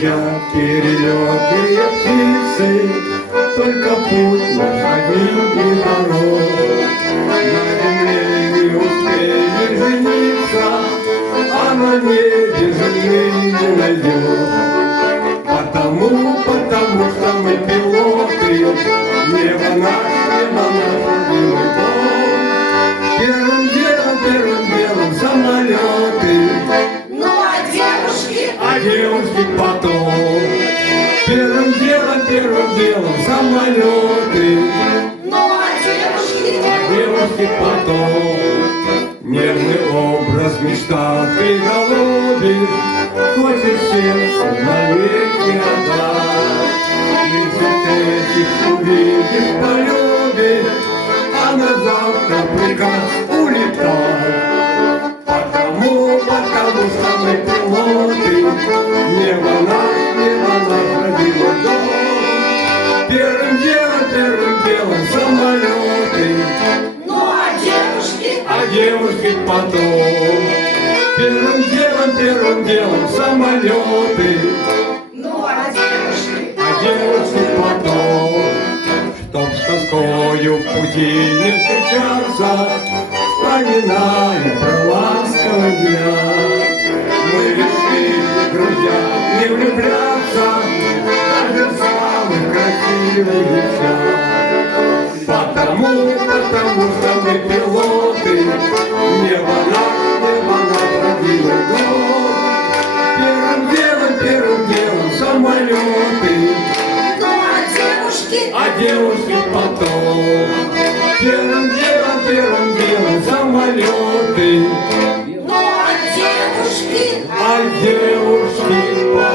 друзья, перелетные птицы, только путь наш один и дорог. На земле не успеешь жениться, а на небе жены не найдешь. Потому что мы пилоты, небо наш, милый дом. Первым делом самолеты. Ну а девушки потом. Первым делом самолеты. ну а девушки потом. Нежный образ мечта приголубишь, хочешь сердце навеки отдать. Ты этих увидишь, полюбишь, а на завтра приказ улетать. Потому что мы пилоты, небо наш родило дом. Первым делом самолеты. ну а девушки потом. Первым делом самолеты. ну а девушки потом. Чтоб с тоскою в пути не встречаться, вспоминаем про ласковый дня. Мы решили, друзья, не влюбляться даже в самых красивых девчат. Потому что мы пилоты, небо наш родилый дом. Первым делом самолеты. ну девушки потом. Первым делом самолеты. ну а девушки Девушки потом.